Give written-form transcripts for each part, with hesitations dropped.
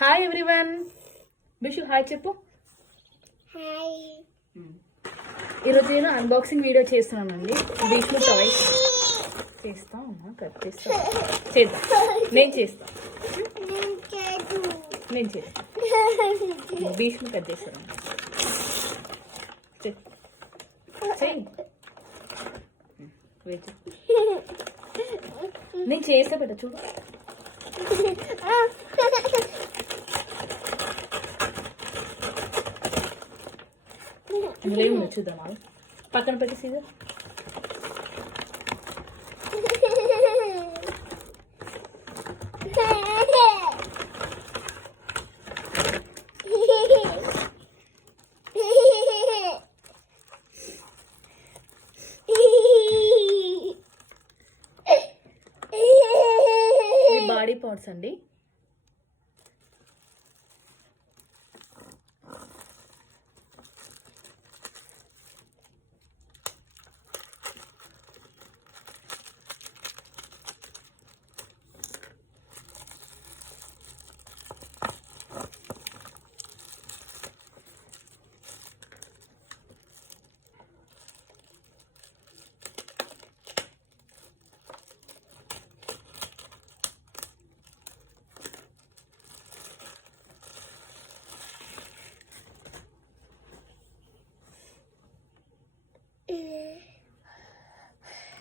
Hi everyone. Bishu hi చెప్పు. Hi. ఈరోజు నేను అన్బాక్సింగ్ వీడియో చేస్తున్నానండి. భీష్ము టాయ్స్ చేస్తా ఉన్నా, కట్ చేస్తా, చేద్దాం. నేను చేస్తా. భీష్ము కట్ చేస్తాను. నేను చేస్తా పెట్ట చూడు. అందులో ఏమి చూద్దామా, పక్కన పెట్టి సీజర్. బాడీ పార్ట్స్ అండి.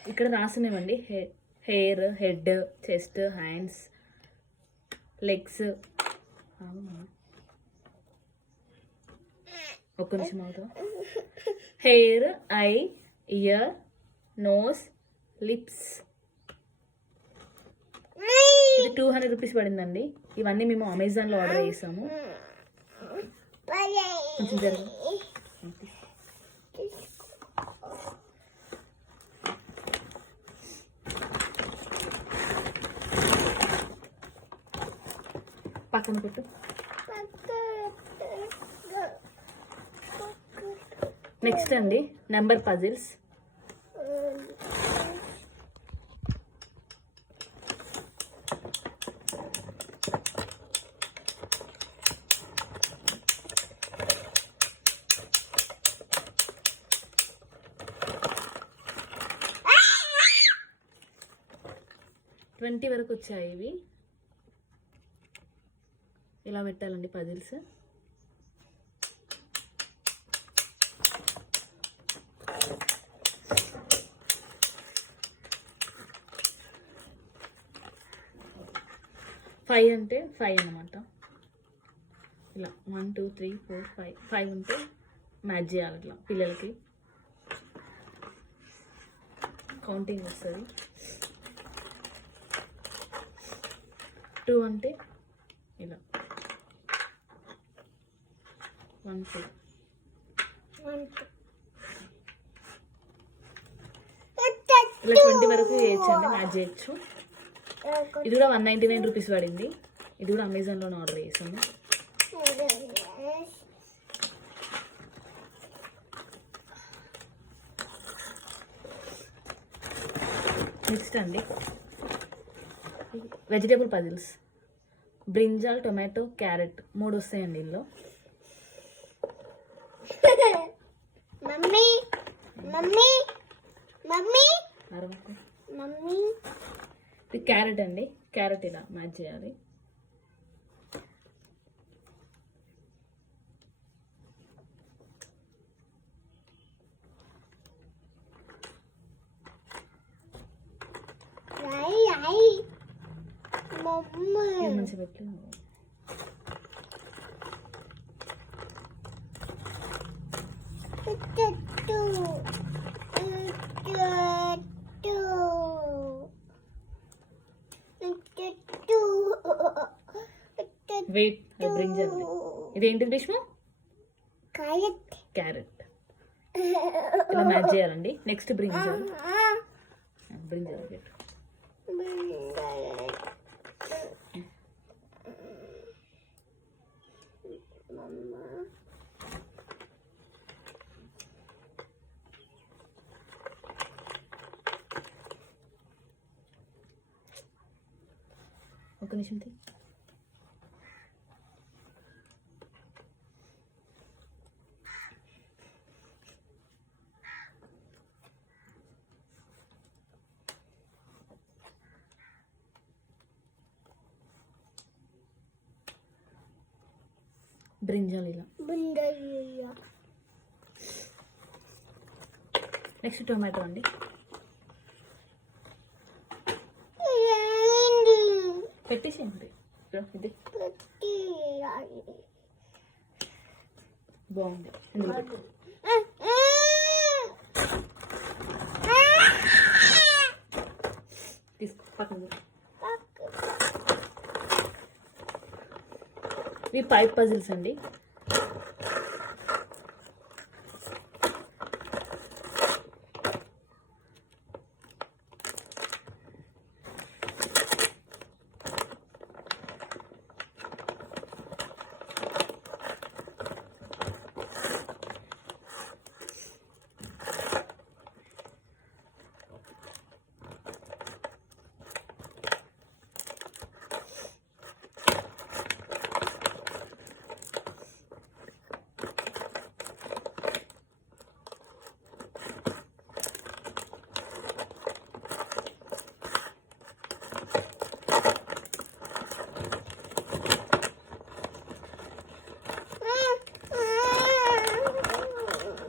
ఇక్కడ రాసినవండి. Hair, head, chest, hands, legs. ఒక్క నిమిషం అవుతా. Hair, eye, ear, nose, lips. ఇది 200 రూపీస్ పడిందండి. ఇవన్నీ మేము అమెజాన్లో ఆర్డర్ చేసాము. కొంచెం జరుగు. పక్కన పెట్టు. నెక్స్ట్ అండి నెంబర్ పజిల్స్. ట్వంటీ వరకు వచ్చాయి ఇవి. ఇలా పెట్టాలండి పజిల్స్. ఫైవ్ అంటే 5 అన్నమాట. ఇలా 1 2 3 4 5 5 ఉంటే మ్యాచ్ చేయాలి. ఇట్లా పిల్లలకి కౌంటింగ్ వస్తుంది. 2 అంటే ఇలా 1 2 ఇలా 20 వరకు చేయొచ్చండి, మ్యాచ్ చేయొచ్చు. ఇది కూడా 199 రూపీస్ పడింది. ఇది కూడా అమెజాన్లో ఆర్డర్ చేసాము. నెక్స్ట్ అండి vegetable puzzles. Brinjal, tomato, carrot 3 వస్తాయండి ఇందులో. Mummy mummy mummy mummy. ఇది క్యారెట్ అండి. క్యారెట్ ఇలా మ్యాచ్ చేయాలి. మంచి పెట్టు. Wait, brinjal. ఇదేంటిది భీష్మ? క్యారెట్. ఇలా మ్యాచ్ చేయాలండి. Next brinjal. బ్రింజల్ పెట్టు. ఒక నిమిషం. బ్రింజాల్ ఇలా. బుందయ్య. నెక్స్ట్ టొమాటో అండి. పెట్టేసేయండి. ఇది బాగుంది. ఇందులో పెట్టు. తీసుకో పక్కన. ఇవి పైప్ పజిల్స్ అండి.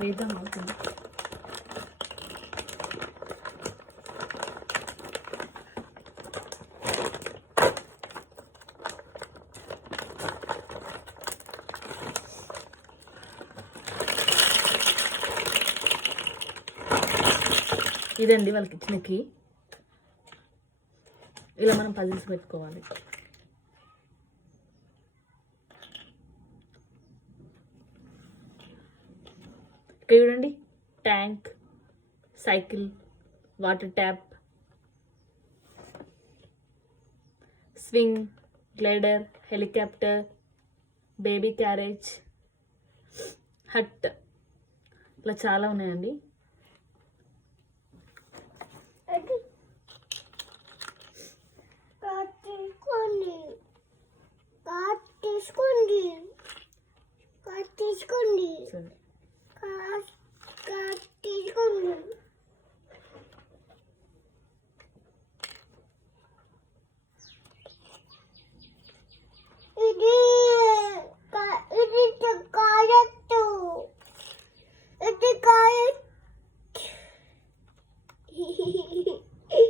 వేద్దాం అవుతుంది. ఇదండి వాళ్ళకి ఇచ్చిన కీ. ఇలా మనం పజిల్స్ పెట్టుకోవాలి. ఇక్కడ చూడండి, tank, cycle, water tap, swing, glider, helicopter, baby carriage, hut, ఇలా చాలా ఉన్నాయండి. సరే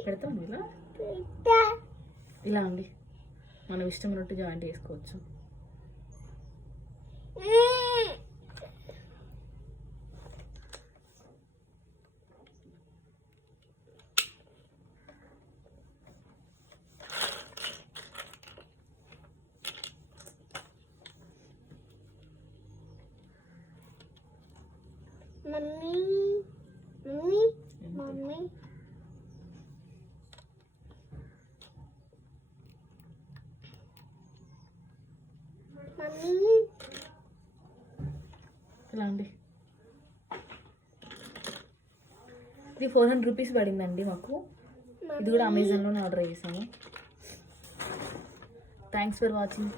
పెడతాం. ఇలా ఇలా అండి, మనం ఇష్టం ఉన్నట్టు జాయింట్ చేసుకోవచ్చు. మమ్మీ మమ్మీ మమ్మీ మమ్మీ ఇలా అండి. ఇది 400 రూపీస్ పడిందండి మాకు. ఇది కూడా అమెజాన్లోనే ఆర్డర్ చేసాము. Thanks for watching.